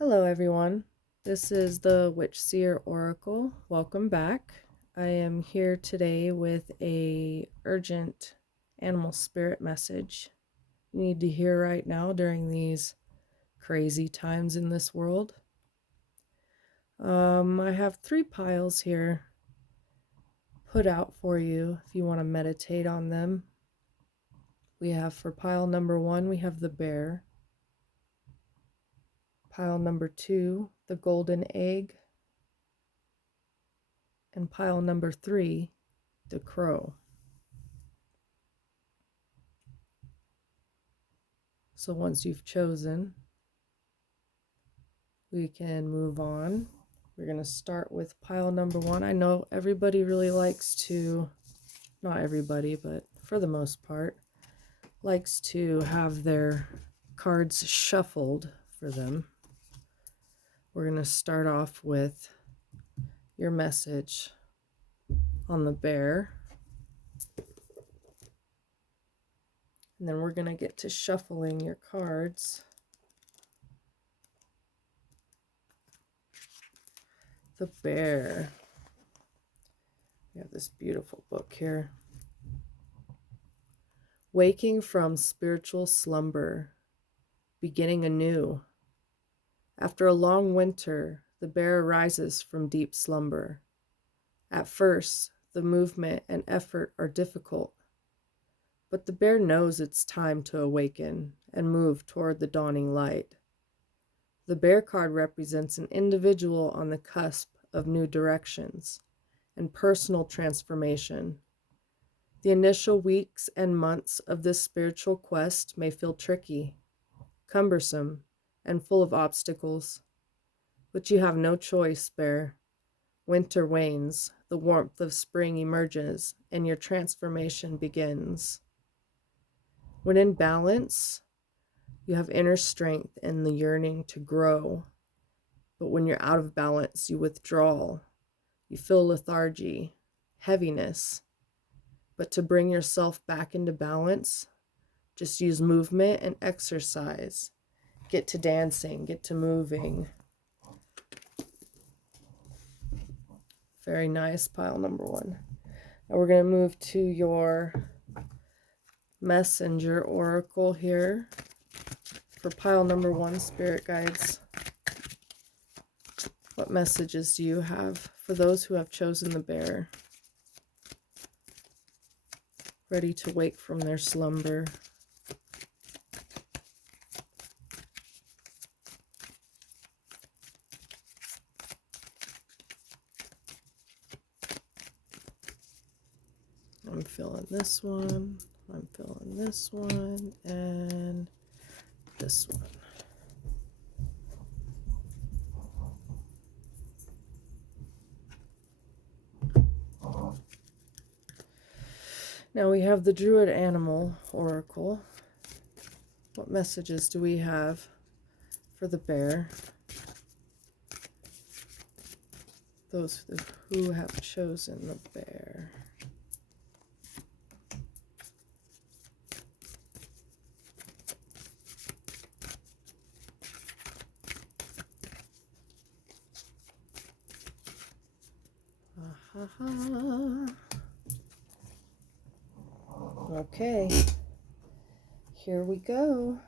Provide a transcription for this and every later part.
Hello, everyone. This is the Witch Seer Oracle. Welcome back. I am here today with a urgent animal spirit message you need to hear right now during these crazy times in this world. I have 3 piles here put out for you if you want to meditate on them. We have for pile number 1, we have the bear. Pile number 2, the golden egg. And pile number 3, the crow. So once you've chosen, we can move on. We're going to start with pile number 1. I know everybody really likes to, not everybody, but for the most part, likes to have their cards shuffled for them. We're going to start off with your message on the bear. And then we're going to get to shuffling your cards. The bear. We have this beautiful book here. Waking from spiritual slumber, beginning anew. After a long winter, the bear arises from deep slumber. At first, the movement and effort are difficult, but the bear knows it's time to awaken and move toward the dawning light. The bear card represents an individual on the cusp of new directions and personal transformation. The initial weeks and months of this spiritual quest may feel tricky, cumbersome, and full of obstacles. But you have no choice, bear. Winter wanes, the warmth of spring emerges, and your transformation begins. When in balance, you have inner strength and the yearning to grow. But when you're out of balance, you withdraw. You feel lethargy, heaviness. But to bring yourself back into balance, just use movement and exercise. Get to dancing, get to moving. Very nice, pile number 1. Now we're going to move to your messenger oracle here for pile number 1, spirit guides. What messages do you have for those who have chosen the bear, ready to wake from their slumber? I'm feeling this one, I'm feeling this one, and this one. Now we have the Druid Animal Oracle. What messages do we have for the bear? Those who have chosen the bear. Okay, here we go.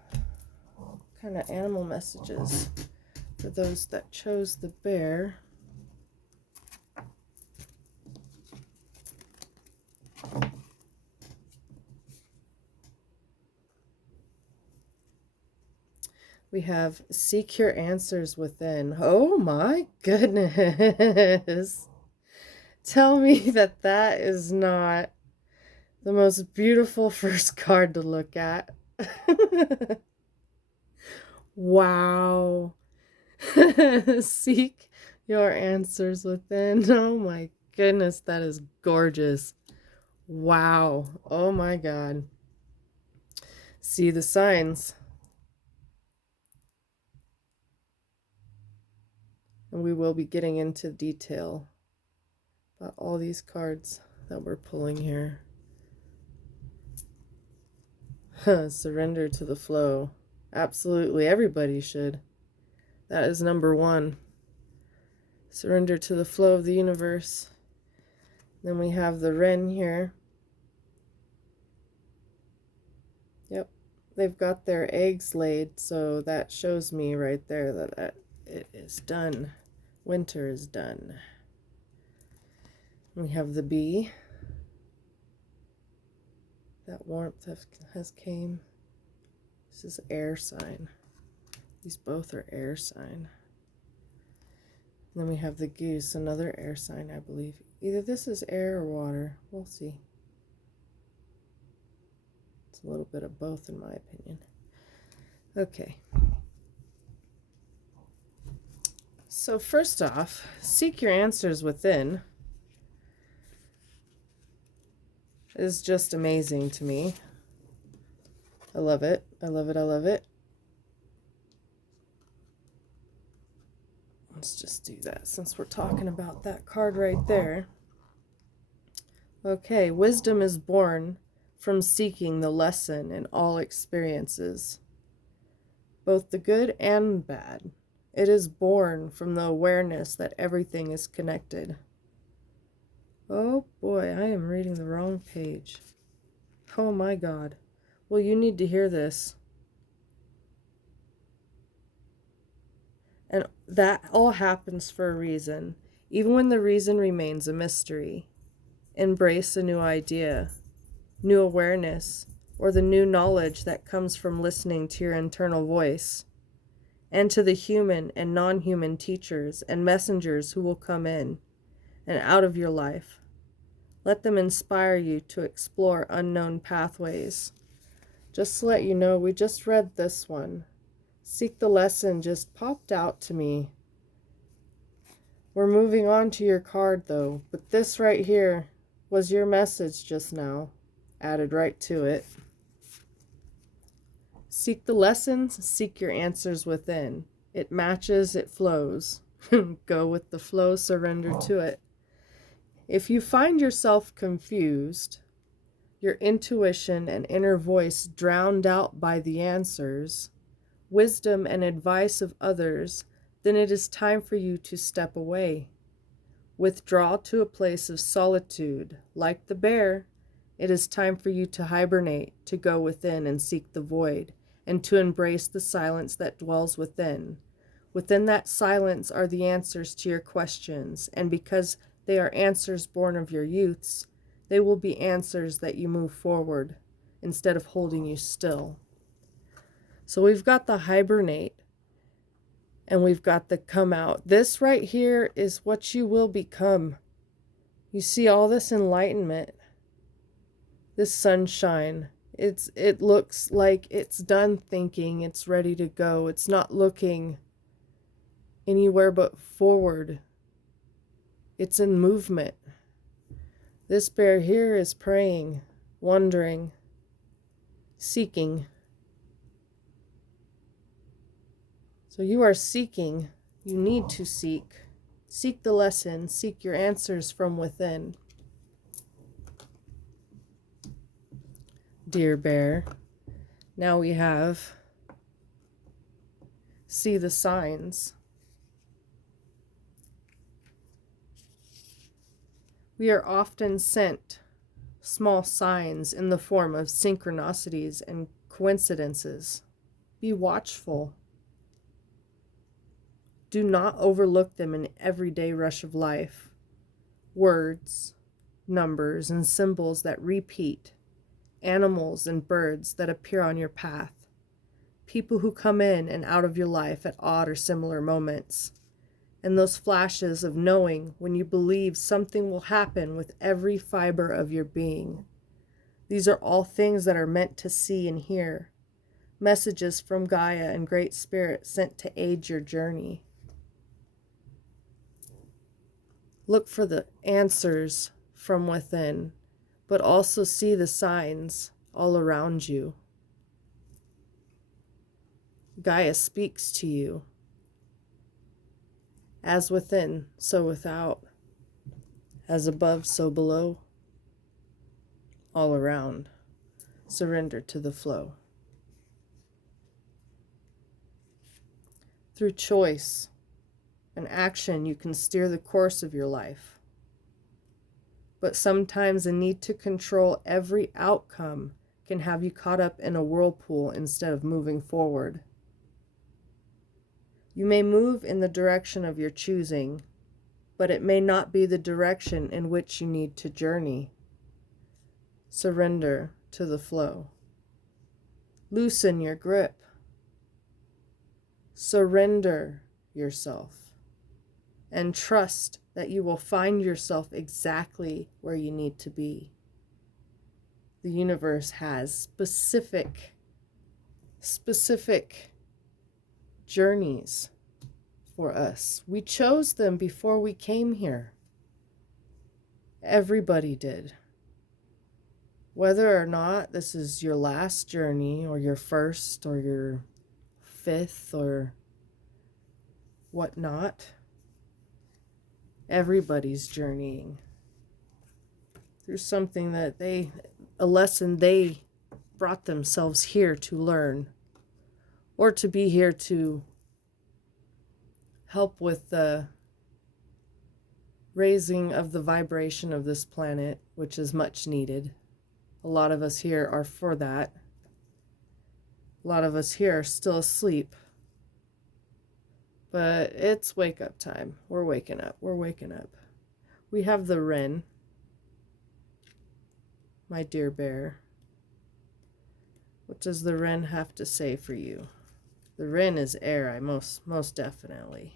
What kind of animal messages for those that chose the bear? We have seek your answers within. Oh my goodness. Tell me that that is not the most beautiful first card to look at. Wow. Seek your answers within. Oh my goodness, that is gorgeous. Wow. Oh my God. See the signs. And we will be getting into detail about all these cards that we're pulling here. Surrender to the flow. Absolutely, everybody should. That is number 1. Surrender to the flow of the universe. Then we have the wren here. Yep, they've got their eggs laid, so that shows me right there that it is done. Winter is done. We have the bee. That warmth has came. This is air sign. These both are air sign. And then we have the goose, another air sign, I believe. Either this is air or water. We'll see. It's a little bit of both, in my opinion. Okay. So first off, seek your answers within is just amazing to me. I love it. I love it. I love it. Let's just do that since we're talking about that card right there. Okay, wisdom is born from seeking the lesson in all experiences, both the good and bad. It is born from the awareness that everything is connected. Oh boy, I am reading the wrong page. Oh my God. Well, you need to hear this. And that all happens for a reason, even when the reason remains a mystery. Embrace a new idea, new awareness, or the new knowledge that comes from listening to your internal voice, and to the human and non-human teachers and messengers who will come in and out of your life. Let them inspire you to explore unknown pathways. Just to let you know, we just read this one. Seek the lesson just popped out to me. We're moving on to your card though, but this right here was your message just now, added right to it. Seek the lessons, seek your answers within. It matches, it flows. Go with the flow, surrender to it. If you find yourself confused, your intuition and inner voice drowned out by the answers, wisdom and advice of others, then it is time for you to step away. Withdraw to a place of solitude. Like the bear, it is time for you to hibernate, to go within and seek the void, and to embrace the silence that dwells within. Within that silence are the answers to your questions, and because they are answers born of your youths, they will be answers that you move forward instead of holding you still. So we've got the hibernate and we've got the come out. This right here is what you will become. You see all this enlightenment, this sunshine. It looks like it's done thinking, it's ready to go. It's not looking anywhere but forward. It's in movement. This bear here is praying, wondering, seeking. So you are seeking. You need to seek. Seek the lesson. Seek your answers from within. Dear bear, now we have see the signs. We are often sent small signs in the form of synchronicities and coincidences. Be watchful. Do not overlook them in everyday rush of life. Words, numbers, and symbols that repeat. Animals and birds that appear on your path. People who come in and out of your life at odd or similar moments. And those flashes of knowing when you believe something will happen with every fiber of your being. These are all things that are meant to see and hear. Messages from Gaia and Great Spirit sent to aid your journey. Look for the answers from within, but also see the signs all around you. Gaia speaks to you. As within, so without. As above, so below. All around. Surrender to the flow. Through choice and action, you can steer the course of your life. But sometimes the need to control every outcome can have you caught up in a whirlpool instead of moving forward. You may move in the direction of your choosing, but it may not be the direction in which you need to journey. Surrender to the flow. Loosen your grip. Surrender yourself. And trust that you will find yourself exactly where you need to be. The universe has specific journeys for us. We chose them before we came here. Everybody did. Whether or not this is your last journey or your first or your fifth or whatnot, everybody's journeying through something a lesson they brought themselves here to learn, or to be here to help with the raising of the vibration of this planet, which is much needed. A lot of us here are for that. A lot of us here are still asleep. But it's wake up time. We're waking up. We're waking up. We have the wren, my dear bear. What does the wren have to say for you? The wren is air, I most definitely.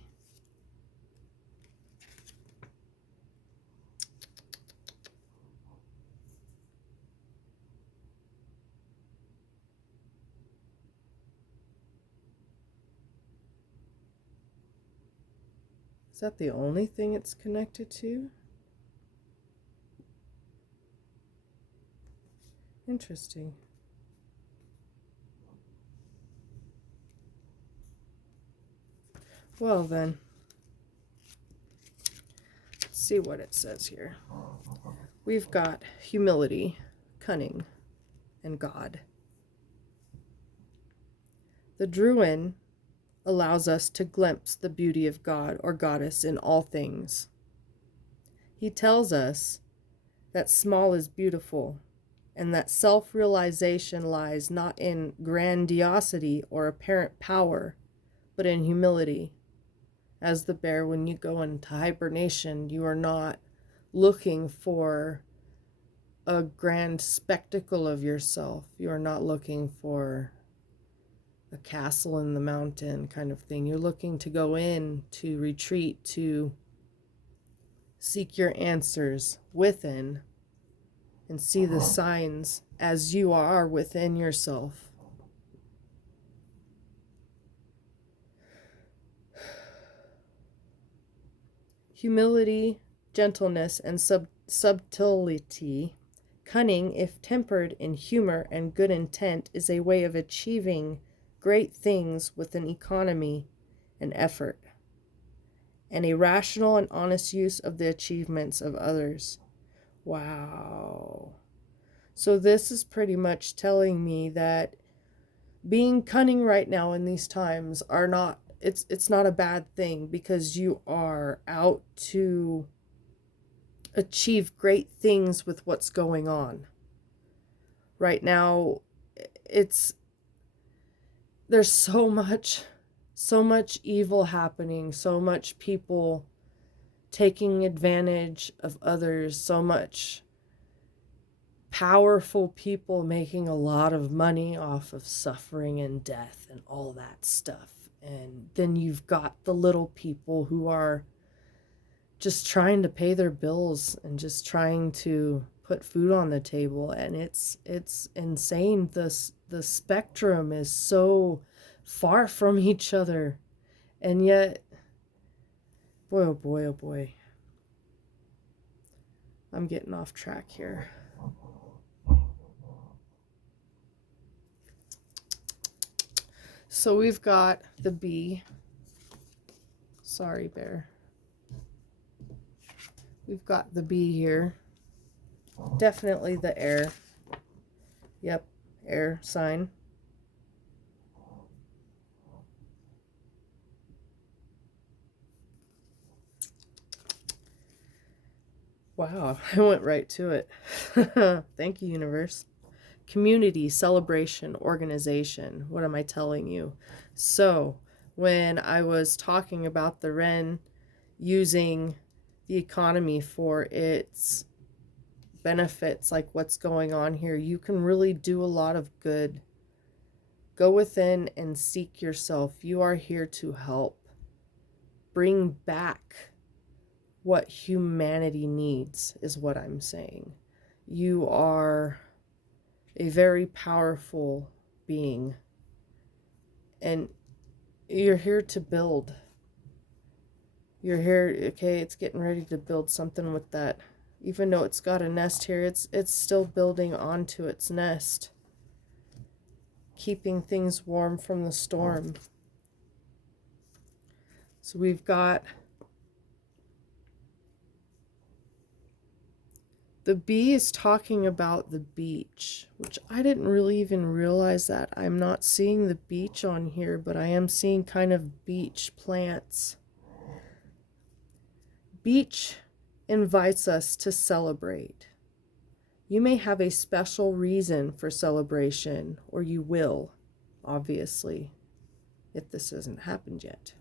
Is that the only thing it's connected to? Interesting. Well then, let's see what it says here. We've got humility, cunning, and God. The Druin allows us to glimpse the beauty of God or goddess in all things. He tells us that small is beautiful, and that self-realization lies not in grandiosity or apparent power, but in humility. As the bear, when you go into hibernation, you are not looking for a grand spectacle of yourself. You are not looking for a castle in the mountain kind of thing. You're looking to go in, to retreat, to seek your answers within and see the signs as you are within yourself. Humility, gentleness, and subtlety, cunning, if tempered in humor and good intent, is a way of achieving great things with an economy and effort, and a rational and honest use of the achievements of others. Wow. So this is pretty much telling me that being cunning right now in these times are not, it's not a bad thing, because you are out to achieve great things with what's going on. Right now, there's so much evil happening, so much people taking advantage of others, so much powerful people making a lot of money off of suffering and death and all that stuff. And then you've got the little people who are just trying to pay their bills and just trying to put food on the table. And it's insane. The spectrum is so far from each other. And yet, boy, oh boy, oh boy. I'm getting off track here. So we've got the bee. Sorry, bear. We've got the bee here. Definitely the air. Yep, air sign. Wow, I went right to it. Thank you, universe. Community, celebration, organization. What am I telling you? So, when I was talking about the Ren using the economy for its benefits, like what's going on here, you can really do a lot of good. Go within and seek yourself. You are here to help bring back what humanity needs, is what I'm saying. You are a very powerful being, and you're here to build. You're here, okay, it's getting ready to build something with that. Even though it's got a nest here, it's still building onto its nest, keeping things warm from the storm. So we've got the bee is talking about the beach, which I didn't really even realize that. I'm not seeing the beach on here, but I am seeing kind of beach plants. Beach invites us to celebrate. You may have a special reason for celebration, or you will, obviously, if this hasn't happened yet.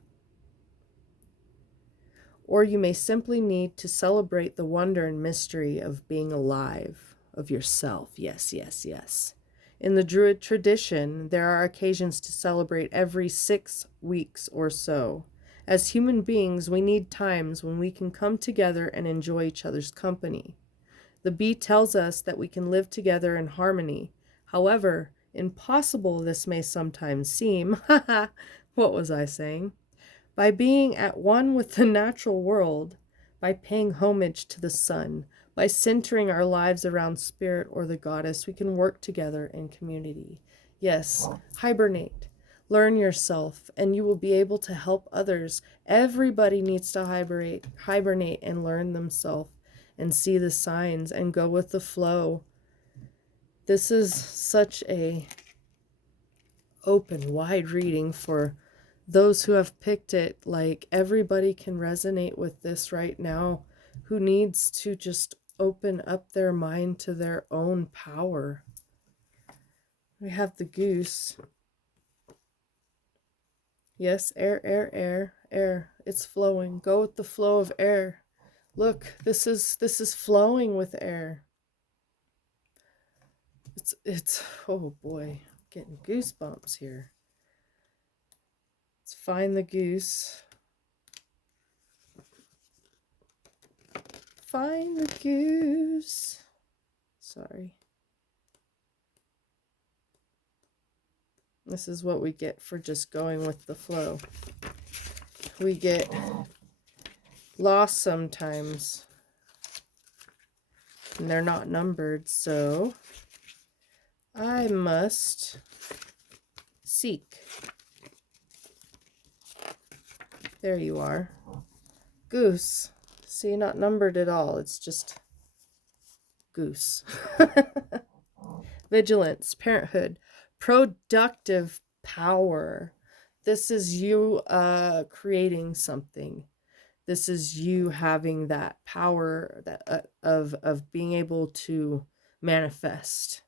Or you may simply need to celebrate the wonder and mystery of being alive, of yourself. Yes, yes, yes. In the Druid tradition, there are occasions to celebrate every 6 weeks or so. As human beings, we need times when we can come together and enjoy each other's company. The bee tells us that we can live together in harmony. However, impossible this may sometimes seem. What was I saying? By being at one with the natural world, by paying homage to the sun, by centering our lives around spirit or the goddess, we can work together in community. Yes, hibernate. Learn yourself, and you will be able to help others. Everybody needs to hibernate and learn themselves and see the signs and go with the flow. This is such a open, wide reading for those who have picked it. Like, everybody can resonate with this right now, who needs to just open up their mind to their own power. We have the goose. Yes, air, air, air, air. It's flowing. Go with the flow of air. Look, this is flowing with air. It's oh boy, I'm getting goosebumps here. Let's find the goose. Find the goose. Sorry. This is what we get for just going with the flow. We get lost sometimes, and they're not numbered, so I must seek. There you are. Goose. See, not numbered at all. It's just goose. Vigilance, parenthood, productive power. This is you creating something. This is you having that power that of being able to manifest,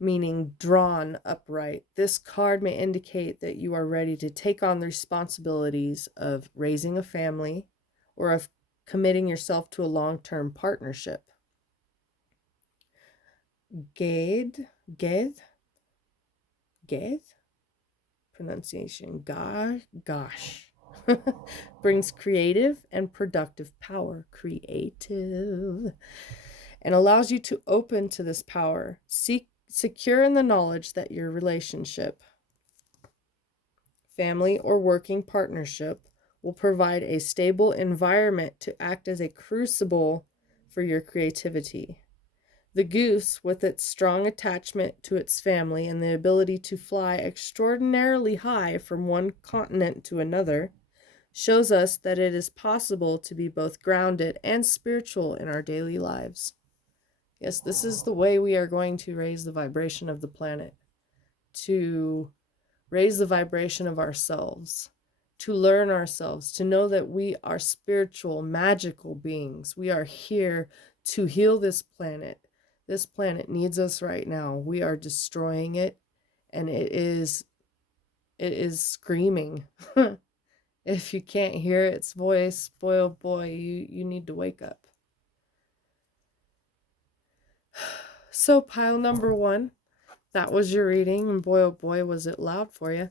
meaning drawn upright. This card may indicate that you are ready to take on the responsibilities of raising a family or of committing yourself to a long-term partnership. Gade, pronunciation, gosh, brings creative and productive power, creative, and allows you to open to this power, secure in the knowledge that your relationship, family, or working partnership will provide a stable environment to act as a crucible for your creativity. The goose, with its strong attachment to its family and the ability to fly extraordinarily high from one continent to another, shows us that it is possible to be both grounded and spiritual in our daily lives. Yes, this is the way we are going to raise the vibration of the planet, to raise the vibration of ourselves. to learn ourselves, to know that we are spiritual, magical beings. We are here to heal this planet. This planet needs us right now. We are destroying it, and it is screaming. If you can't hear its voice, boy oh boy, you need to wake up. So pile number 1, that was your reading, and boy oh boy, was it loud for you.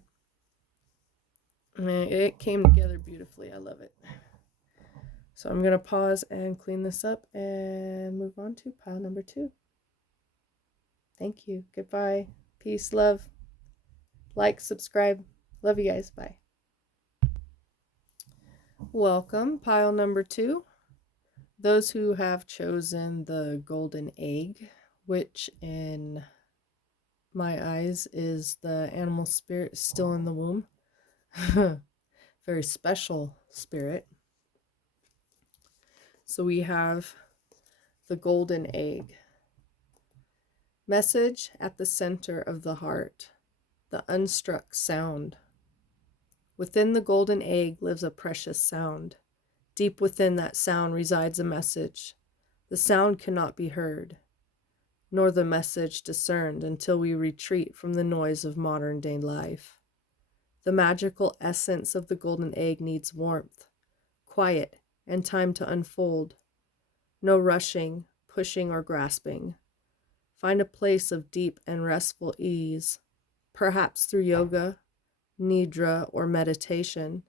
I mean, it came together beautifully. I love it. So I'm going to pause and clean this up and move on to pile number 2. Thank you. Goodbye. Peace, love. Like, subscribe. Love you guys. Bye. Welcome, pile number 2. Those who have chosen the golden egg, which in my eyes is the animal spirit still in the womb. Very special spirit. So we have the golden egg. Message at the center of the heart, the unstruck sound. Within the golden egg lives a precious sound. Deep within that sound resides a message. The sound cannot be heard, nor the message discerned until we retreat from the noise of modern day life. The magical essence of the golden egg needs warmth, quiet, and time to unfold. No rushing, pushing, or grasping. Find a place of deep and restful ease, perhaps through yoga, nidra, or meditation.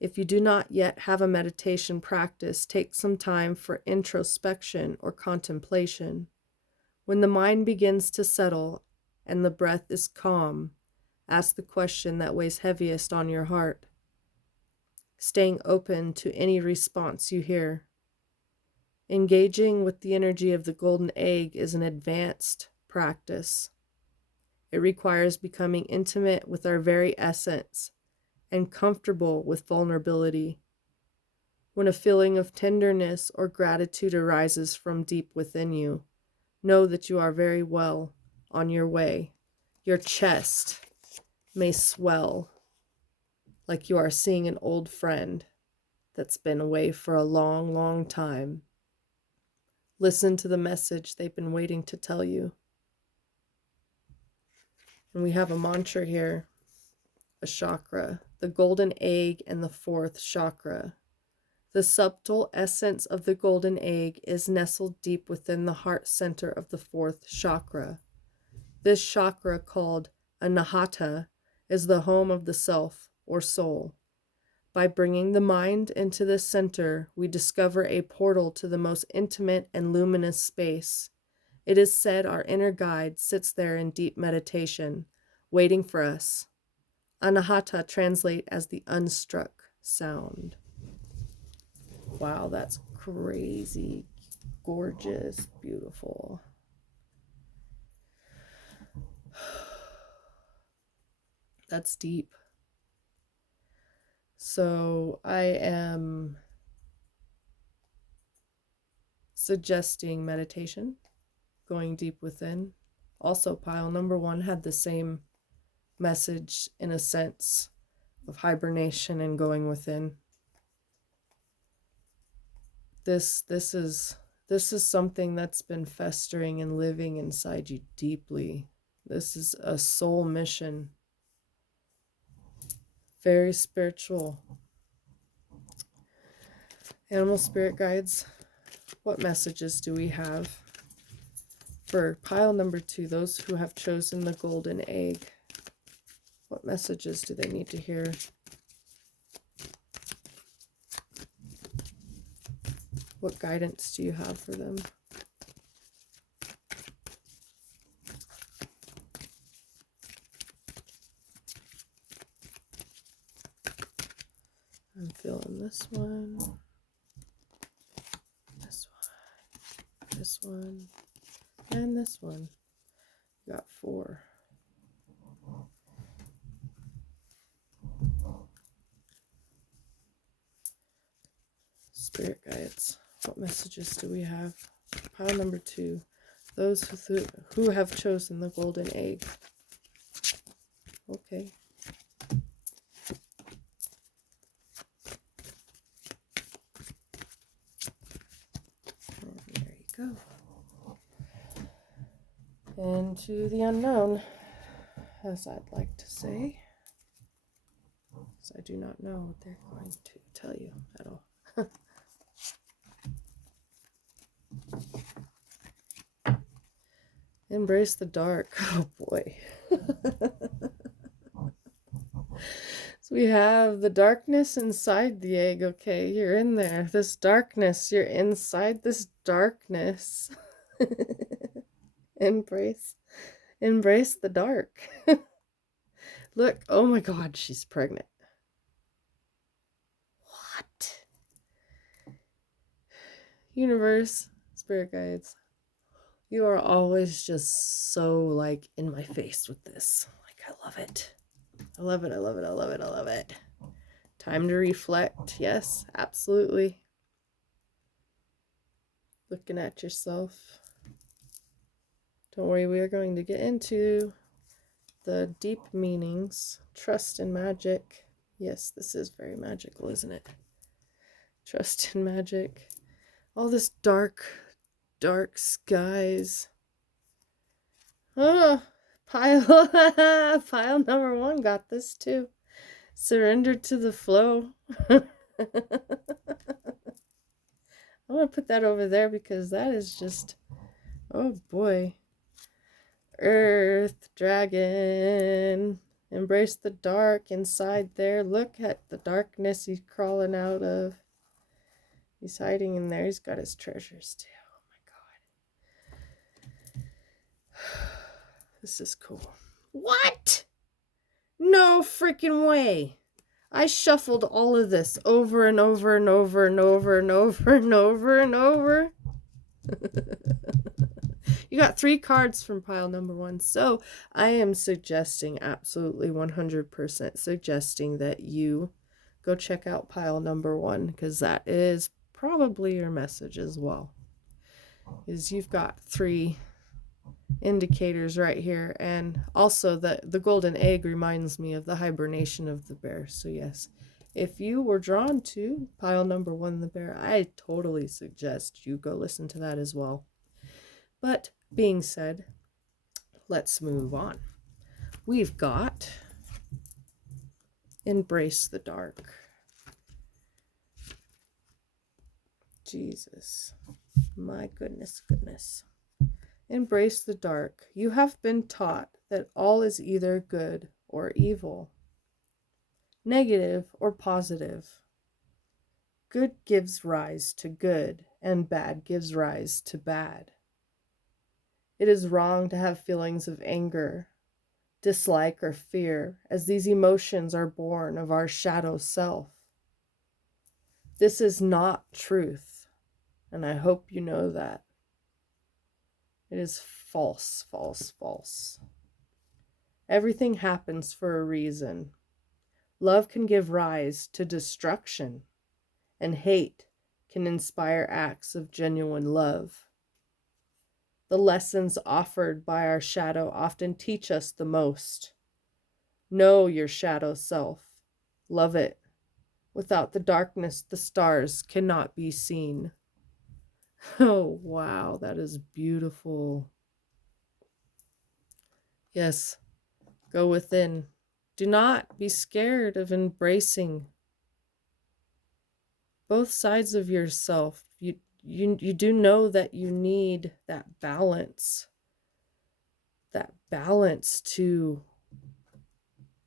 If you do not yet have a meditation practice, take some time for introspection or contemplation. When the mind begins to settle and the breath is calm, ask the question that weighs heaviest on your heart, staying open to any response you hear. Engaging with the energy of the golden egg is an advanced practice. It requires becoming intimate with our very essence and comfortable with vulnerability. When a feeling of tenderness or gratitude arises from deep within you, know that you are very well on your way. Your chest may swell like you are seeing an old friend that's been away for a long, long time. Listen to the message they've been waiting to tell you. And we have a mantra here, a chakra, the golden egg and the 4th chakra. The subtle essence of the golden egg is nestled deep within the heart center of the 4th chakra. This chakra, called Anahata, is the home of the self or soul. By bringing the mind into this center, we discover a portal to the most intimate and luminous space. It is said our inner guide sits there in deep meditation, waiting for us. Anahata translates as the unstruck sound. Wow, that's crazy, gorgeous, beautiful. That's deep. So I am suggesting meditation, going deep within. Also, pile number 1 had the same message in a sense of hibernation and going within. This is something that's been festering and living inside you deeply. This is a soul mission. Very spiritual. Animal spirit guides, what messages do we have for pile number 2, those who have chosen the golden egg? What messages do they need to hear? What guidance do you have for them? I'm feeling this one, this one, and this one. Got 4. Spirit guides, what messages do we have? Pile number 2, those who have chosen the golden egg. Okay. go. Into the unknown, as I'd like to say. Because I do not know what they're going to tell you at all. Embrace the dark. Oh boy. So we have the darkness inside the egg. Okay, you're in there. This darkness, you're inside this darkness. Embrace the dark. Look, oh my God, she's pregnant. What? Universe, spirit guides, you are always just so like in my face with this. Like, I love it. I love it. I love it. I love it. I love it. Time to reflect. Yes, absolutely. Looking at yourself. Don't worry, we are going to get into the deep meanings. Trust in magic. Yes, this is very magical, isn't it? Trust in magic. All this dark skies. Oh, pile number 1 got this too. Surrender to the flow. I'm going to put that over there because that is just, oh boy. Earth dragon. Embrace the dark inside there. Look at the darkness he's crawling out of. He's hiding in there. He's got his treasures too. Oh my God. This is cool. What? No freaking way. I shuffled all of this over and over and over and over and over and over and over. You got 3 cards from pile number 1. So I am suggesting, absolutely 100% suggesting that you go check out pile number 1, because that is probably your message as well. Is you've got 3 indicators right here, and also the golden egg reminds me of the hibernation of the bear. So yes, if you were drawn to pile number 1, the bear, I totally suggest you go listen to that as well. But being said, let's move on. We've got embrace the dark. Jesus, my goodness. Embrace the dark. You have been taught that all is either good or evil, negative or positive. Good gives rise to good, and bad gives rise to bad. It is wrong to have feelings of anger, dislike, or fear, as these emotions are born of our shadow self. This is not truth, and I hope you know that. It is false, false, false. Everything happens for a reason. Love can give rise to destruction, and hate can inspire acts of genuine love. The lessons offered by our shadow often teach us the most. Know your shadow self. Love it. Without the darkness, the stars cannot be seen. Oh, wow, that is beautiful. Yes, go within. Do not be scared of embracing both sides of yourself. You do know that you need that balance to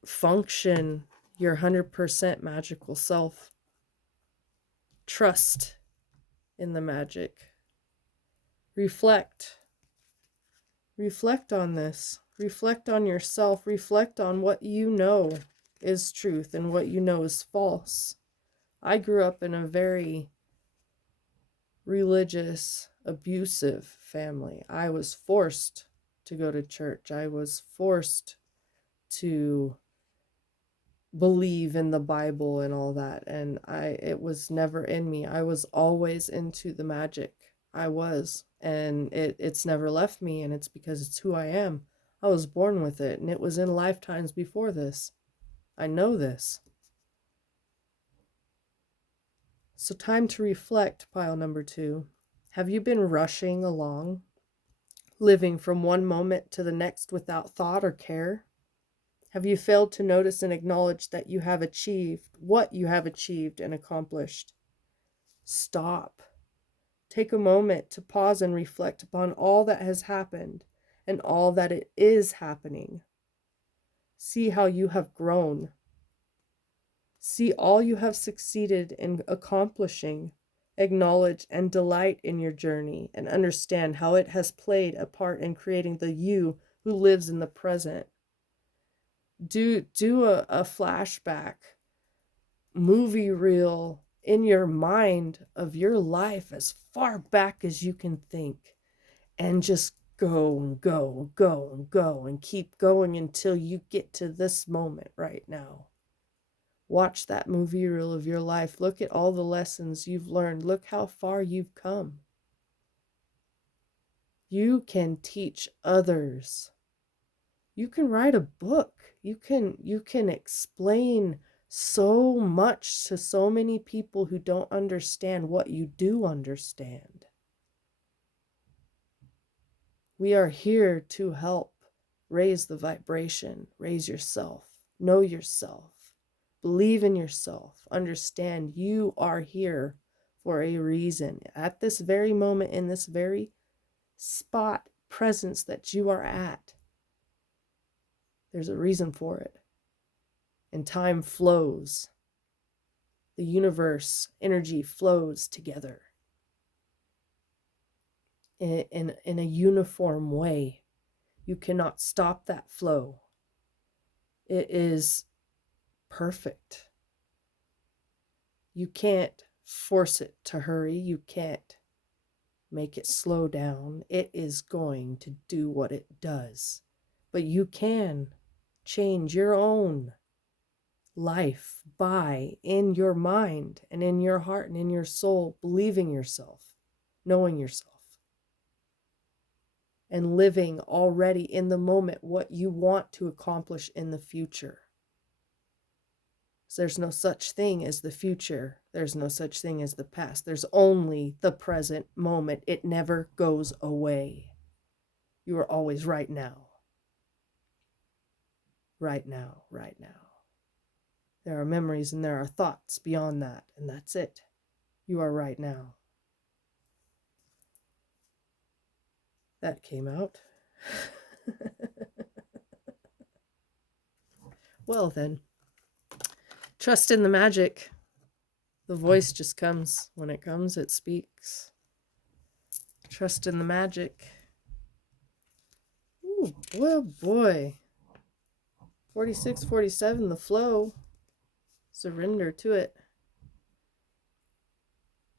function your 100% magical self. Trust in the magic. Reflect on this. Reflect on yourself. Reflect on what you know is truth and what you know is false. I grew up in a very religious, abusive family. I was forced to go to church. I was forced to believe in the Bible and all that, and it was never in me. I was always into the magic. I was, and it's never left me, and it's because it's who I am. I was born with it, and it was in lifetimes before this. I know this. So time to reflect, pile number 2. Have you been rushing along, living from one moment to the next without thought or care? Have you failed to notice and acknowledge that you have achieved what you have achieved and accomplished? Stop. Take a moment to pause and reflect upon all that has happened and all that it is happening. See how you have grown. See all you have succeeded in accomplishing. Acknowledge and delight in your journey and understand how it has played a part in creating the you who lives in the present. Do a flashback movie reel in your mind of your life as far back as you can think, and just go and go and go and go and keep going until you get to this moment right now. Watch that movie reel of your life. Look at all the lessons you've learned. Look how far you've come. You can teach others. You can write a book. You can explain so much to so many people who don't understand what you do understand. We are here to help raise the vibration, raise yourself, know yourself, believe in yourself, understand you are here for a reason. At this very moment, in this very spot, presence that you are at, there's a reason for it. And time flows. The universe, energy flows together in a uniform way. You cannot stop that flow. It is perfect. You can't force it to hurry. You can't make it slow down. It is going to do what it does. But you can change your own life by, in your mind and in your heart and in your soul, believing yourself, knowing yourself, and living already in the moment what you want to accomplish in the future. So there's no such thing as the future. There's no such thing as the past. There's only the present moment. It never goes away. You are always right now. Right now, right now. There are memories and there are thoughts beyond that, and that's it. You are right now. That came out. Well then, trust in the magic. The voice just comes. When it comes, it speaks. Trust in the magic. Ooh, boy, oh boy. 46, 47, the flow. Surrender to it.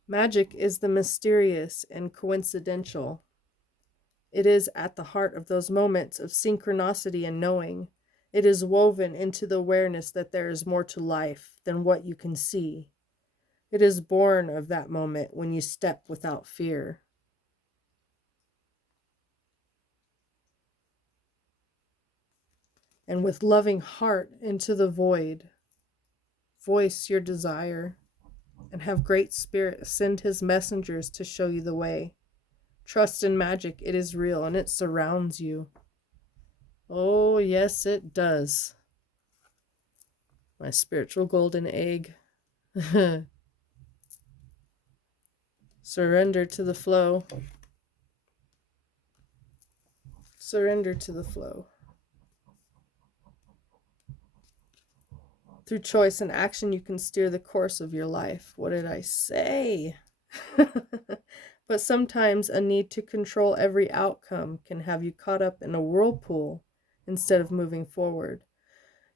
Magic is the mysterious and coincidental. It is at the heart of those moments of synchronicity and knowing. It is woven into the awareness that there is more to life than what you can see. It is born of that moment when you step without fear. And with loving heart into the void, voice your desire and have great spirit send his messengers to show you the way. Trust in magic. It is real and it surrounds you. Oh, yes, it does. My spiritual golden egg. Surrender to the flow. Surrender to the flow. Through choice and action, you can steer the course of your life. What did I say? But sometimes a need to control every outcome can have you caught up in a whirlpool instead of moving forward.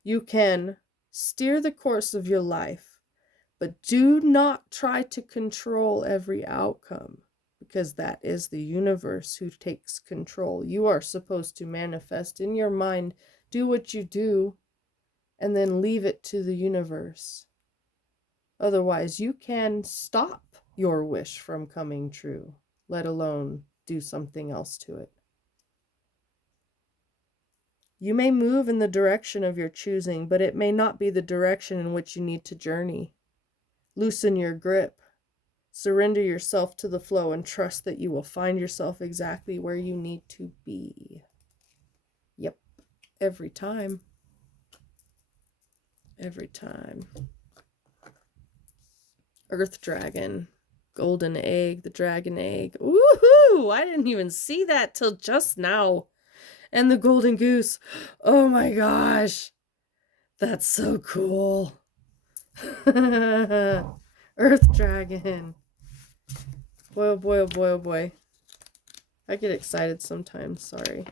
You can steer the course of your life, but do not try to control every outcome, because that is the universe who takes control. You are supposed to manifest in your mind, do what you do, and then leave it to the universe. Otherwise, you can stop your wish from coming true, let alone do something else to it. You may move in the direction of your choosing, but it may not be the direction in which you need to journey. Loosen your grip Surrender yourself to the flow and trust that you will find yourself exactly where you need to be. Yep, every time. Every time. Earth dragon. Golden egg, the dragon egg. Woohoo! I didn't even see that till just now. And the golden goose. Oh my gosh. That's so cool. Earth dragon. Boy, oh boy, oh boy, oh boy. I get excited sometimes, sorry.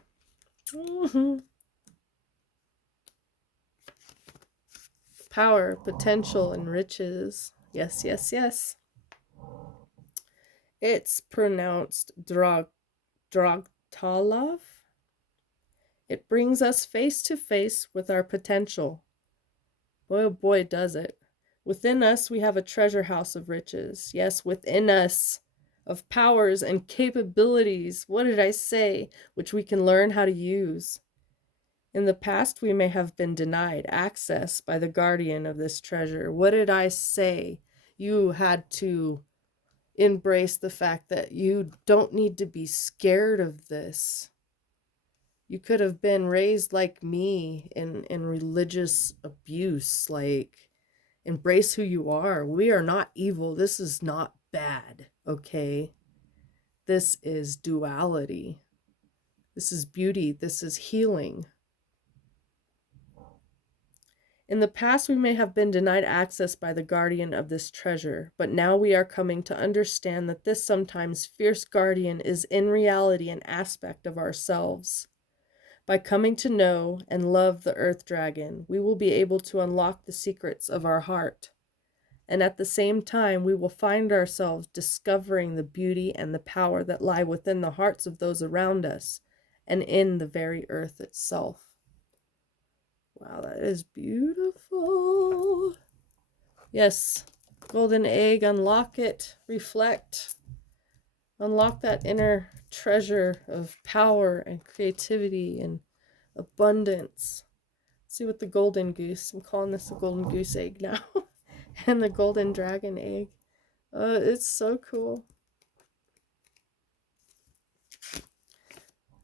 Power, potential, and riches. Yes, yes, yes. It's pronounced Drogtalov. It brings us face to face with our potential. Boy, oh boy, does it. Within us, we have a treasure house of riches. Yes, within us, of powers and capabilities. What did I say? Which we can learn how to use. In the past, we may have been denied access by the guardian of this treasure. What did I say? You had to embrace the fact that you don't need to be scared of this. You could have been raised like me in religious abuse, like embrace who you are. We are not evil. This is not bad, okay? This is duality. This is beauty. This is healing. In the past, we may have been denied access by the guardian of this treasure, but now we are coming to understand that this sometimes fierce guardian is in reality an aspect of ourselves. By coming to know and love the earth dragon, we will be able to unlock the secrets of our heart. And at the same time, we will find ourselves discovering the beauty and the power that lie within the hearts of those around us and in the very earth itself. Wow, that is beautiful. Yes, golden egg, unlock it, reflect, unlock that inner treasure of power and creativity and abundance. Let's see what the golden goose, I'm calling this the golden goose egg now, and the golden dragon egg. It's so cool.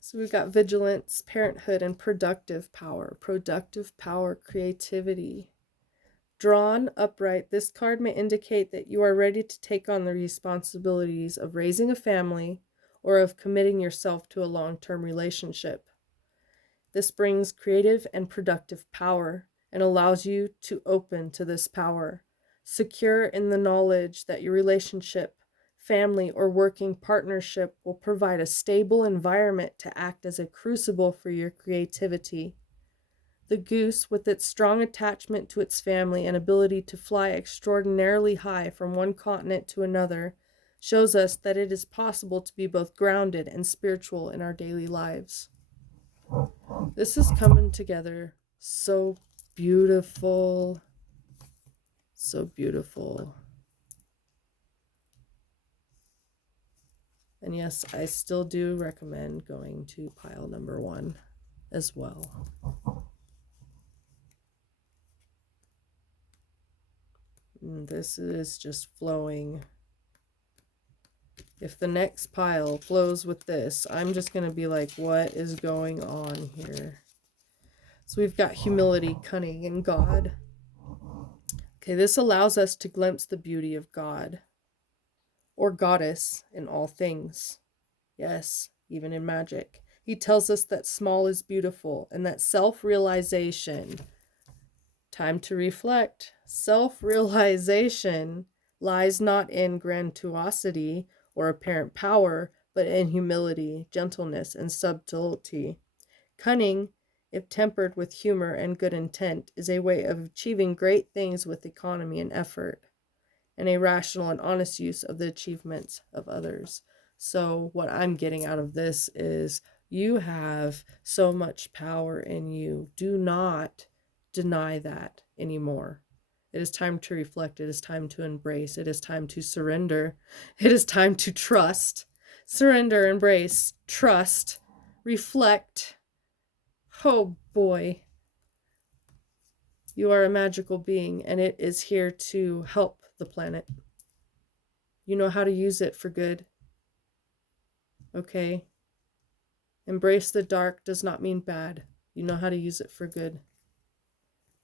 So we've got vigilance, parenthood, and productive power. Productive power, creativity. Drawn upright, this card may indicate that you are ready to take on the responsibilities of raising a family or of committing yourself to a long-term relationship. This brings creative and productive power and allows you to open to this power, secure in the knowledge that your relationship, family, or working partnership will provide a stable environment to act as a crucible for your creativity. The goose, with its strong attachment to its family and ability to fly extraordinarily high from one continent to another, shows us that it is possible to be both grounded and spiritual in our daily lives. This is coming together so beautiful. So beautiful. And yes, I still do recommend going to pile number 1 as well. And this is just flowing. If the next pile flows with this, I'm just going to be like, what is going on here? So we've got humility, cunning, and God. Okay, this allows us to glimpse the beauty of God or goddess in all things. Yes, even in magic. He tells us that small is beautiful and that self-realization, time to reflect, self-realization lies not in grandiosity or apparent power, but in humility, gentleness, and subtlety. Cunning, if tempered with humor and good intent, is a way of achieving great things with economy and effort, and a rational and honest use of the achievements of others. So what I'm getting out of this is you have so much power in you. Do not deny that anymore. It is time to reflect. It is time to embrace. It is time to surrender. It is time to trust. Surrender, embrace, trust, reflect. Oh boy. You are a magical being, and it is here to help the planet. You know how to use it for good. Okay? Embrace the dark does not mean bad. You know how to use it for good.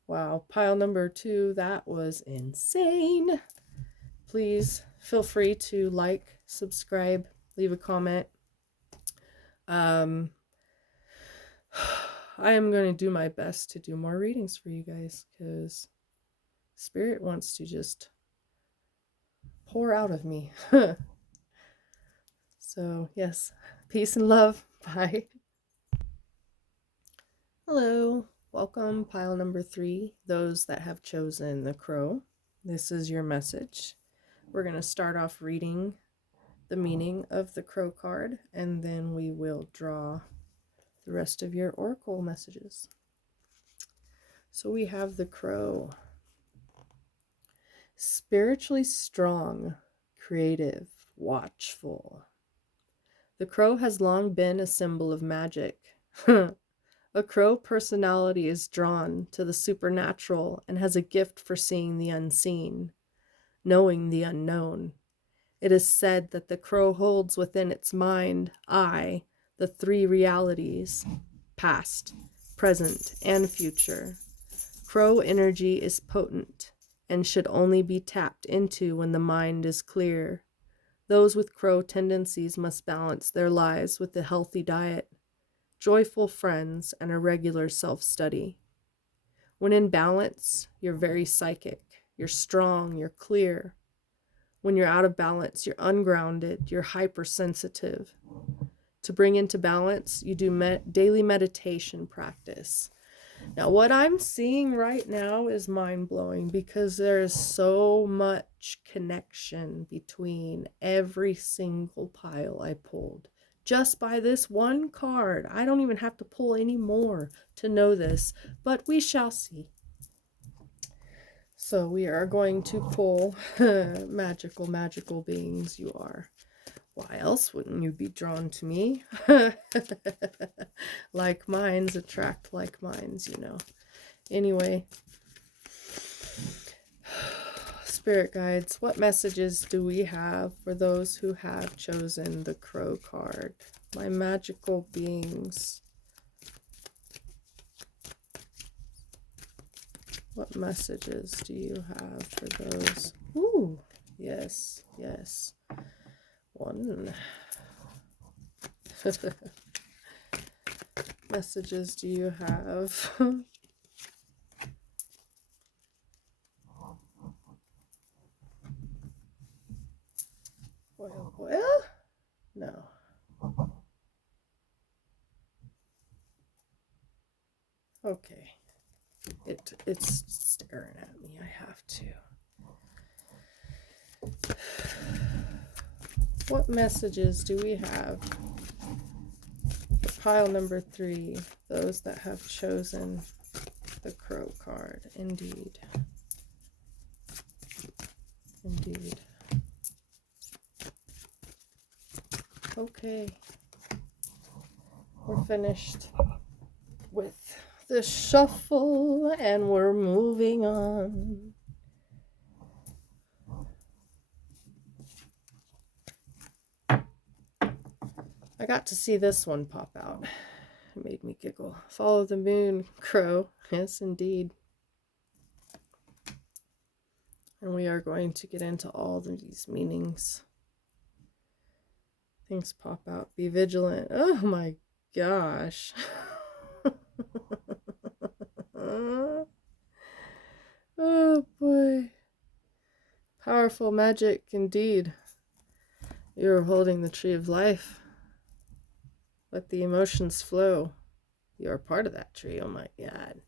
Wow, pile number 2, that was insane. Please feel free to like, subscribe, leave a comment. I am going to do my best to do more readings for you guys because Spirit wants to just pour out of me. So, yes, peace and love. Bye. Hello, welcome, pile number 3, those that have chosen the crow. This is your message. We're going to start off reading the meaning of the crow card, and then we will draw the rest of your oracle messages. So we have the crow. Spiritually strong, creative, watchful. The crow has long been a symbol of magic. A crow personality is drawn to the supernatural and has a gift for seeing the unseen, knowing the unknown. It is said that the crow holds within its mind, eye, the 3 realities, past, present, and future. Crow energy is potent and should only be tapped into when the mind is clear. Those with crow tendencies must balance their lives with a healthy diet, joyful friends, and a regular self-study. When in balance, you're very psychic, you're strong, you're clear. When you're out of balance, you're ungrounded, you're hypersensitive. To bring into balance, you do daily meditation practice. Now, what I'm seeing right now is mind-blowing because there is so much connection between every single pile I pulled. Just by this one card. I don't even have to pull any more to know this, but we shall see. So we are going to pull magical, magical beings you are. Why else wouldn't you be drawn to me? Like minds attract like minds, you know. Anyway, Spirit guides, what messages do we have for those who have chosen the crow card? My magical beings. What messages do you have for those? Ooh, yes, yes. 1. Messages do you have? Well? No. Okay. It's staring at me. I have to. What messages do we have for pile number 3, those that have chosen the crow card? Indeed. Indeed. Okay. We're finished with the shuffle and we're moving on. I got to see this one pop out. It made me giggle. Follow the moon, crow. Yes, indeed. And we are going to get into all of these meanings. Things pop out. Be vigilant. Oh my gosh. Oh boy. Powerful magic indeed. You're holding the tree of life. Let the emotions flow. You are part of that tree. Oh my God.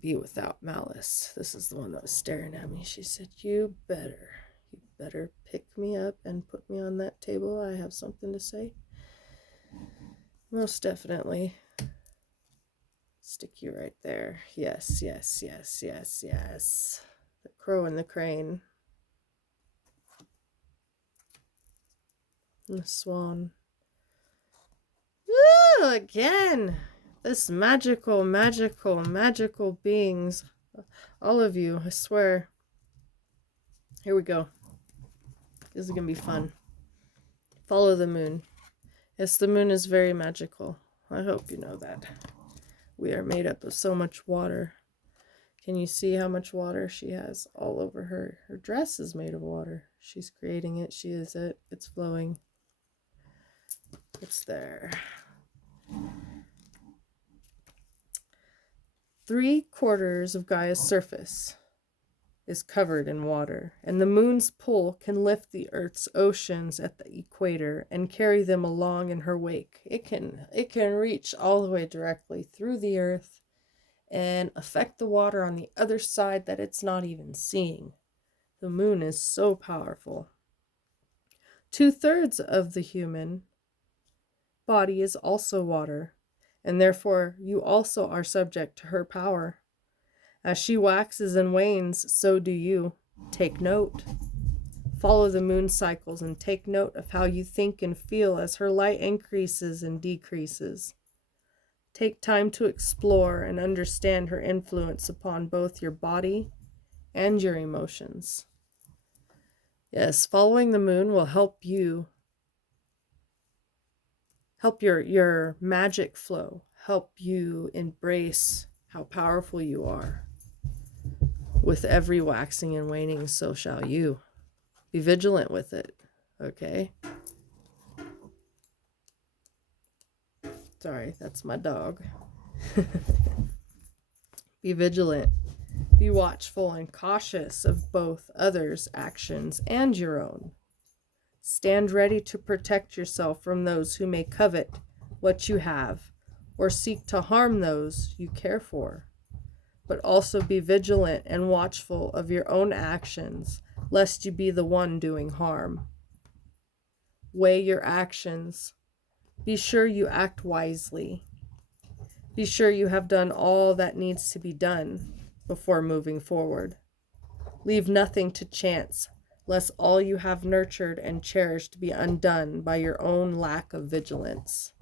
Be without malice. This is the one that was staring at me. She said, you better pick me up and put me on that table. I have something to say. Most definitely. Stick you right there. Yes, yes, yes, yes, yes. The crow and the crane. And the swan. Woo! Again! This magical, magical, magical beings. All of you, I swear. Here we go. This is going to be fun. Follow the moon. Yes, the moon is very magical. I hope you know that. We are made up of so much water. Can you see how much water she has all over her? Her dress is made of water. She's creating it. She is it. It's flowing. It's there. 3/4 of Gaia's surface is covered in water, and the moon's pull can lift the Earth's oceans at the equator and carry them along in her wake. It can reach all the way directly through the Earth and affect the water on the other side that it's not even seeing. The moon is so powerful. 2/3 of the human body is also water, and therefore you also are subject to her power. As she waxes and wanes, so do you. Take note. Follow the moon cycles and take note of how you think and feel as her light increases and decreases. Take time to explore and understand her influence upon both your body and your emotions. Yes, following the moon will help you, help your magic flow, help you embrace how powerful you are. With every waxing and waning, so shall you. Be vigilant with it, okay? Sorry, that's my dog. Be vigilant. Be watchful and cautious of both others' actions and your own. Stand ready to protect yourself from those who may covet what you have or seek to harm those you care for. But also be vigilant and watchful of your own actions, lest you be the one doing harm. Weigh your actions. Be sure you act wisely. Be sure you have done all that needs to be done before moving forward. Leave nothing to chance, lest all you have nurtured and cherished be undone by your own lack of vigilance.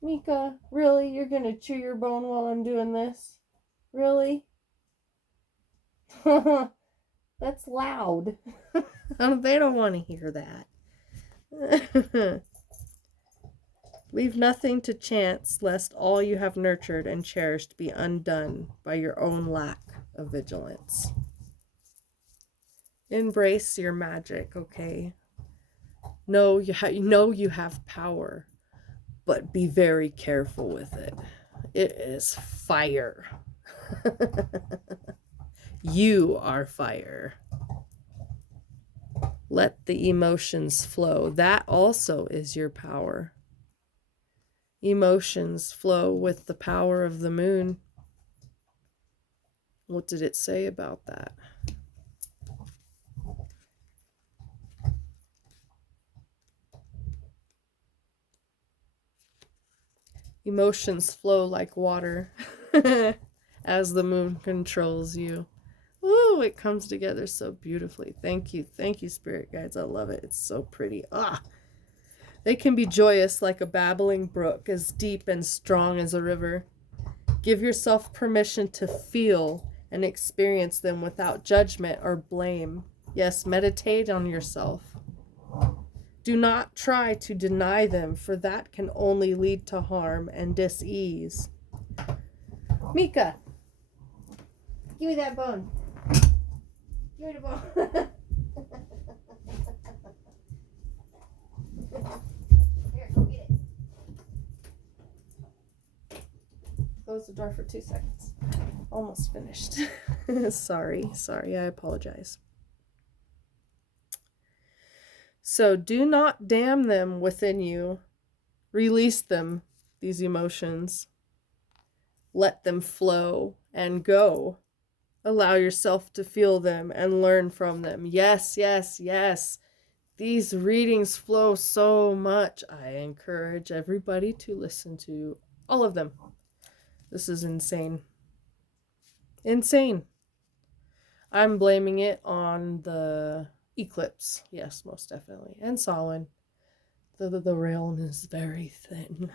Mika, really? You're going to chew your bone while I'm doing this? Really? That's loud. They don't want to hear that. Leave nothing to chance, lest all you have nurtured and cherished be undone by your own lack of vigilance. Embrace your magic, okay? Know you have power, but be very careful with it. It is fire. You are fire. Let the emotions flow. That also is your power. Emotions flow with the power of the moon. What did it say about that? Emotions flow like water as the moon controls you. Ooh, it comes together so beautifully. Thank you, spirit guides. I love it. It's so pretty. They can be joyous like a babbling brook, as deep and strong as a river. Give yourself permission to feel and experience them without judgment or blame. Yes, meditate on yourself. Do not try to deny them, for that can only lead to harm and dis-ease. Mika, give me that bone. Give me the bone. Here, go get it. Close the door for 2 seconds. Almost finished. Sorry, I apologize. So do not damn them within you. Release them, these emotions. Let them flow and go. Allow yourself to feel them and learn from them. Yes. These readings flow so much. I encourage everybody to listen to all of them. This is insane. Insane. I'm blaming it on the eclipse. Yes, most definitely. And Samhain. The realm is very thin.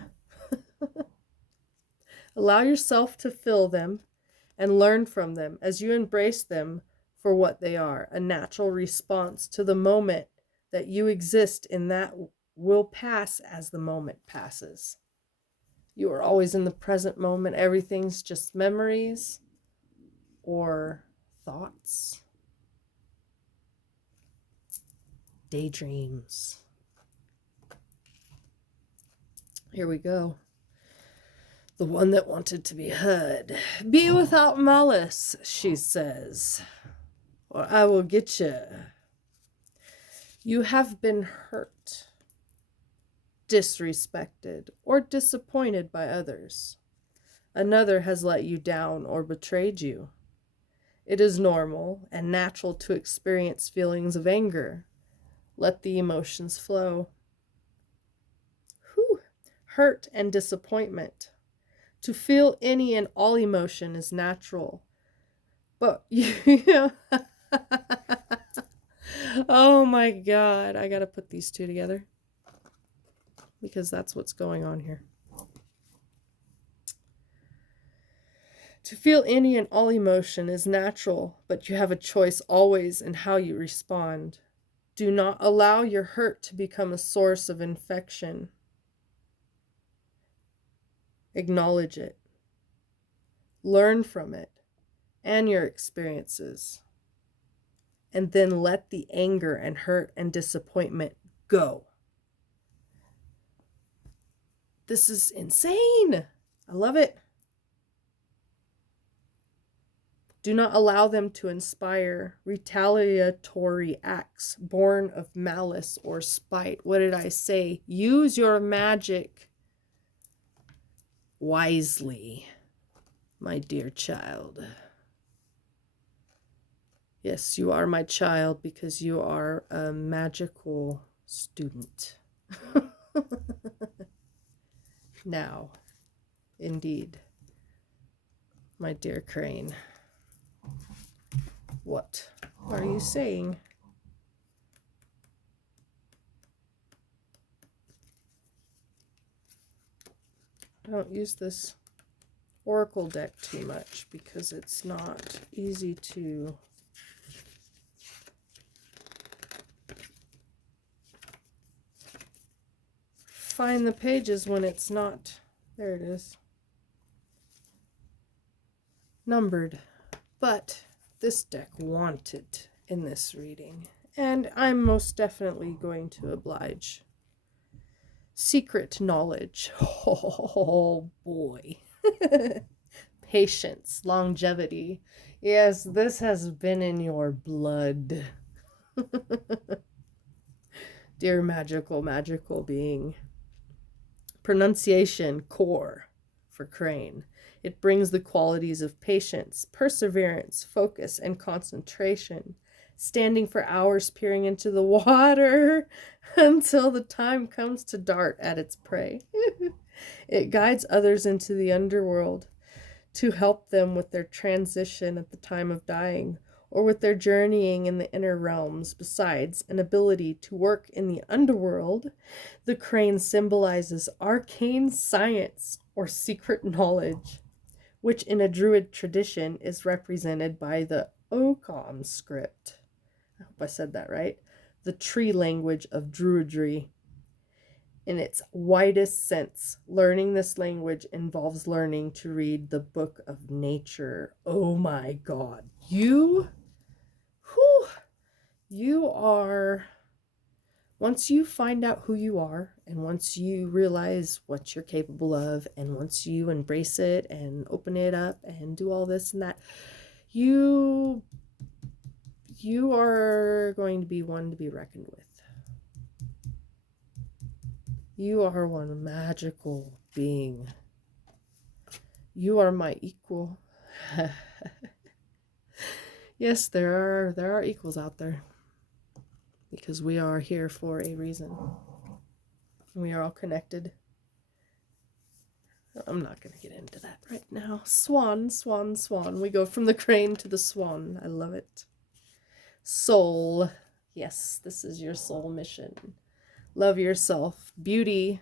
Allow yourself to feel them and learn from them as you embrace them for what they are, a natural response to the moment that you exist in that will pass as the moment passes. You are always in the present moment. Everything's just memories or thoughts, daydreams. Here we go. The one that wanted to be heard. Be without malice, she says, or I will get you. You have been hurt, disrespected, or disappointed by others. Another has let you down or betrayed you. It is normal and natural to experience feelings of anger. Let the emotions flow. Whew. Hurt and disappointment. To feel any and all emotion is natural. But, oh my God, I gotta put these two together because that's what's going on here. To feel any and all emotion is natural, but you have a choice always in how you respond. Do not allow your hurt to become a source of infection. Acknowledge it. Learn from it and your experiences. And then let the anger and hurt and disappointment go. This is insane. I love it. Do not allow them to inspire retaliatory acts born of malice or spite. What did I say? Use your magic wisely, my dear child. Yes, you are my child because you are a magical student. Now, indeed, my dear Crane. What are you saying? I don't use this oracle deck too much because it's not easy to find the pages when it's not, there it is, numbered. But this deck wanted in this reading, and I'm most definitely going to oblige. Secret knowledge. Oh boy. Patience, longevity. Yes, this has been in your blood. Dear magical being. Pronunciation, core for Crane. It brings the qualities of patience, perseverance, focus, and concentration, standing for hours peering into the water until the time comes to dart at its prey. It guides others into the underworld to help them with their transition at the time of dying, or with their journeying in the inner realms. Besides an ability to work in the underworld, the crane symbolizes arcane science or secret knowledge, which in a druid tradition is represented by the Occam script. I hope I said that right. The tree language of druidry. In its widest sense, learning this language involves learning to read the book of nature. Oh my God. You are, once you find out who you are, and once you realize what you're capable of, and once you embrace it and open it up and do all this and that, you are going to be one to be reckoned with. You are one magical being. You are my equal. Yes, there are equals out there, because we are here for a reason. We are all connected. I'm not going to get into that right now. Swan. We go from the crane to the swan. I love it. Soul. Yes, this is your soul mission. Love yourself. Beauty.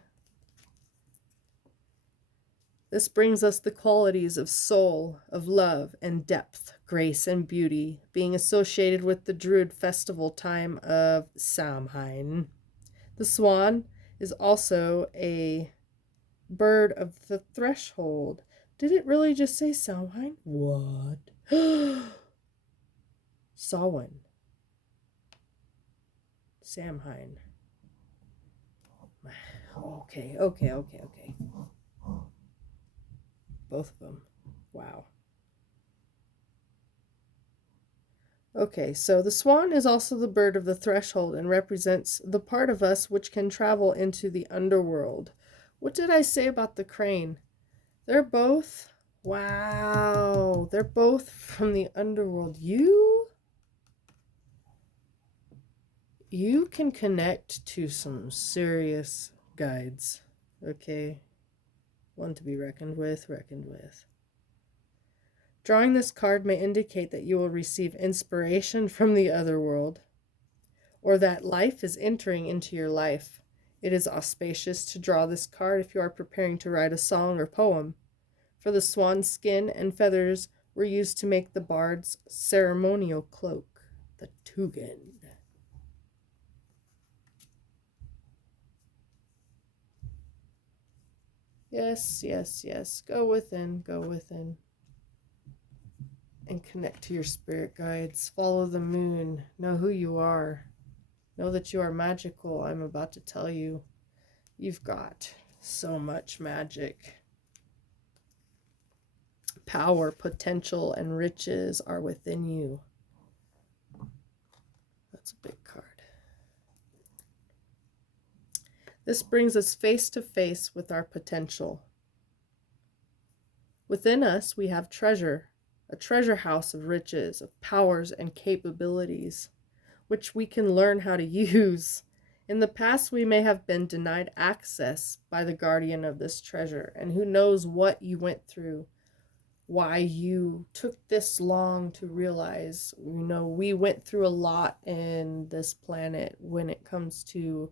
This brings us the qualities of soul, of love and depth, grace and beauty, being associated with the Druid festival time of Samhain. The swan is also a bird of the threshold. Did it really just say Samhain? What? Samhain. Samhain. Okay. Both of them. Wow. Okay, so the swan is also the bird of the threshold and represents the part of us which can travel into the underworld. What did I say about the crane? They're both, wow, they're both from the underworld. You can connect to some serious guides, okay? One to be reckoned with, reckoned with. Drawing this card may indicate that you will receive inspiration from the other world, or that life is entering into your life. It is auspicious to draw this card if you are preparing to write a song or poem, for the swan's skin and feathers were used to make the bard's ceremonial cloak, the tugan. Yes, yes, yes. Go within, go within. And connect to your spirit guides. Follow the moon. Know who you are. Know that you are magical. I'm about to tell you. You've got so much magic. Power, potential, and riches are within you. That's a big card. This brings us face to face with our potential. Within us, we have treasure, a treasure house of riches, of powers and capabilities, which we can learn how to use. In the past, we may have been denied access by the guardian of this treasure, and who knows what you went through, why you took this long to realize. We went through a lot in this planet when it comes to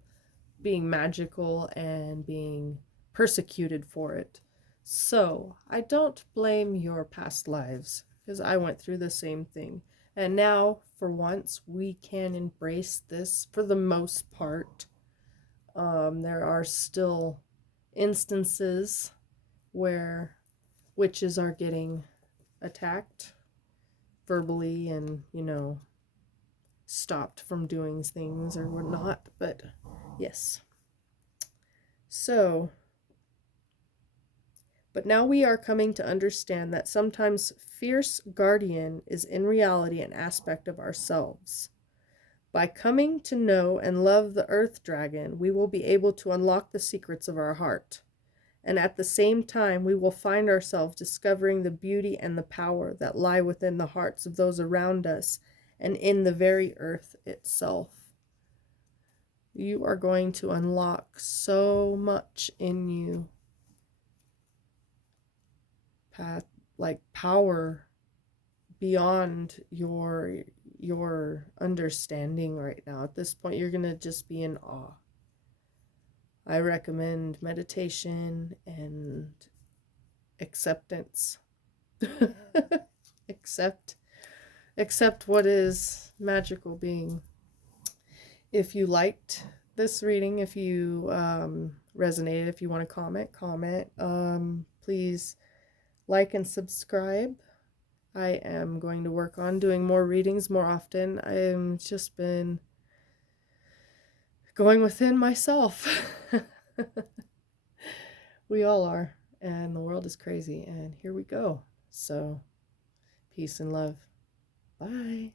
being magical and being persecuted for it. So I don't blame your past lives, because I went through the same thing. And now, for once, we can embrace this for the most part. There are still instances where witches are getting attacked verbally and, stopped from doing things or whatnot. But yes. But now we are coming to understand that sometimes fierce guardian is in reality an aspect of ourselves. By coming to know and love the earth dragon, we will be able to unlock the secrets of our heart. And at the same time, we will find ourselves discovering the beauty and the power that lie within the hearts of those around us and in the very earth itself. You are going to unlock so much in you. Power beyond your understanding right now. At this point, you're going to just be in awe. I recommend meditation and acceptance. Accept what is magical being. If you liked this reading, if you resonated, if you want to comment. Please like and subscribe. I am going to work on doing more readings more often. I've just been going within myself. We all are, and the world is crazy, and here we go. So, peace and love. Bye.